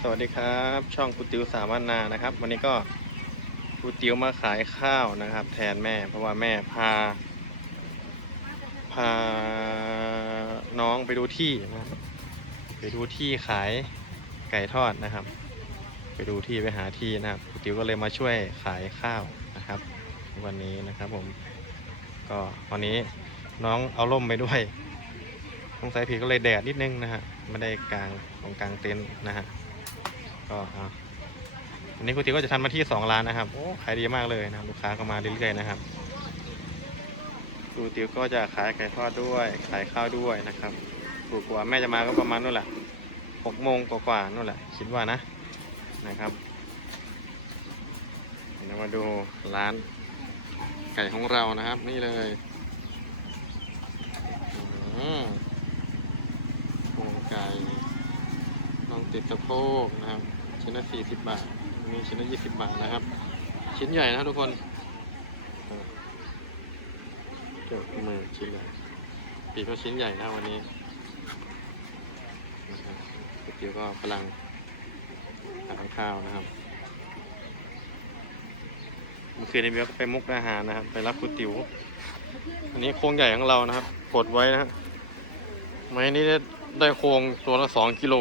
สวัสดีครับ ช่องกุติวสามวันนานะครับ วันนี้ก็กุติวมาขายข้าวนะครับ แทนแม่ เพราะว่าแม่พา พาน้องไปดูที่นะไปดูที่ขายไก่ทอดนะครับ ไปดูที่ไปหาที่นะครับกุติวก็เลยมาช่วยขายข้าวนะครับ วันนี้นะครับผม ก็วันนี้น้องเอาร่มไปด้วยสงสัยผีก็เลยแดดนิดนึงนะฮะไม่ได้กลางของกลางเต็นท์นะฮะ ก็เอาวันนี้คุณติวก็จะทำมาที่สองร้านนะครับโอ้ขายดีมากเลยนะครับลูกค้าก็มาเรื่อยๆนะครับคุณติวก็จะขายไก่ทอดด้วยขายข้าวด้วยนะครับถูกกว่าแม่จะมาก็ประมาณนู่นแหละหกโมงกว่าๆนู่นแหละ คิดว่านะนะครับเดี๋ยวมาดูร้านไก่ของเรานะครับ นี่เลยอืมโครงไก่ลองติดสะโพกนะครับ ชิ้นละสี่สิบบาทมีชิ้นละยี่สิบบาทนะครับ ชิ้นใหญ่นะทุกคนเกี่ยวมือชิ้นใหญ่ปีก็ชิ้นใหญ่นะวันนี้นะครับเตี๋ยวก็กำลังทานข้าวนะครับเมื่อคืนนี้เบลก็ไปมุกดาหารนะครับ ไปรับก๋วยเตี๋ยวอันนี้โครงใหญ่ของเรานะครับกดไว้นะไม้นี้ได้ได้โครงตัวละสองกิโล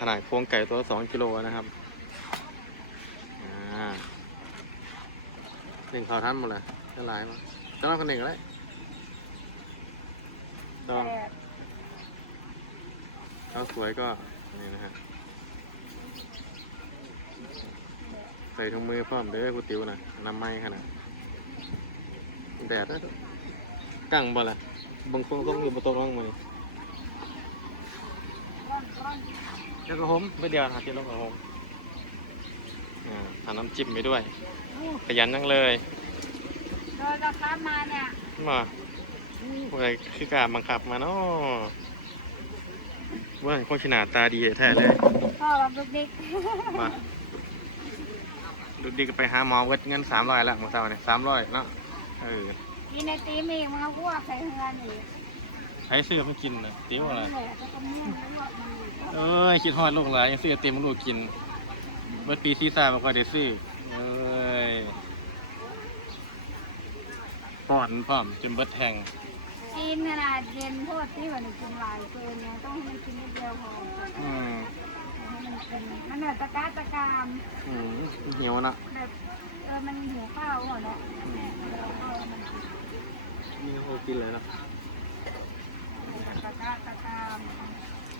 ขนาดโครงไก่ตัวสองกิโลนะครับหนึ่งเขาท่านหมดเลยจะหลายมั้งจะน้อยคนหนึ่งเลยต้องเขาสวยก็นี่นะฮะใส่ถุงมือพร้อมเด้อกูติวนะน้ำไม้ขนาดแดดนะกั้งบ่ละบางคนต้องอยู่บนโต๊ะน้องมานี่แล้วก็หมไม่เดียวหาเจแล้วก็หมอ่าทานน้ำจิ้มไปด้วยขยันจังเลยโดยเราค้ามาเนี่ยมาอะไรคือการบังคับมาเนาะว่าคนขนาดตาดีแท้เลยพ่อกับลูกเด็กมาดูดีก็ไปหาหมอเวทเงินสามร้อยละหมอสาวเนี่ยสามร้อยเนาะเออกินในตีมีมันก็พวกใส่เฮือนอีก ใช้เสื้อมากินนะติ้วอะไรนี่แหละก็ต้องมุ่งลวกมันอีกเอ้ยคิดฮอดลูกหลานยังซื้อไอเต็มลูกกินเบิดปีซีซ่ามาก็ได้ซื้อเอ้ยป้อนพร้อมจนเบิดแทงกินขนาดเย็นโทษที่วันนี้กินหลายเกินไงต้องให้มันกินนิดเดียวพออืมให้มันกินมันเหนือตะกร้าตะกามอืมเหนียวนะแบบเออมันหิวข้าวหมดแล้วเราก็มันกินนี่โอกินเลยนะ ตะกร้าตะกาม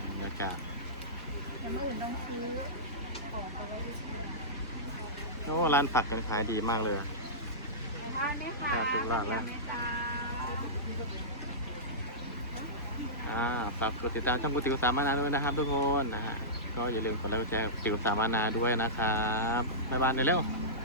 บรรยากาศแต่เมื่ออื่นต้องซื้อของไปไว้ที่ที่โอ้ร้านผักกันขายดีมากเลยอะร้านนี้ค่ะครับทุกร้านแล้วยำเมตาอ่าฝากกดติดตามช่องกุติวสามมานาด้วยนะครับทุกคนนะฮะก็อย่าลืมกดไลค์กดแชร์กุติวสามมานาด้วยนะครับบ๊ายบายเร็วๆ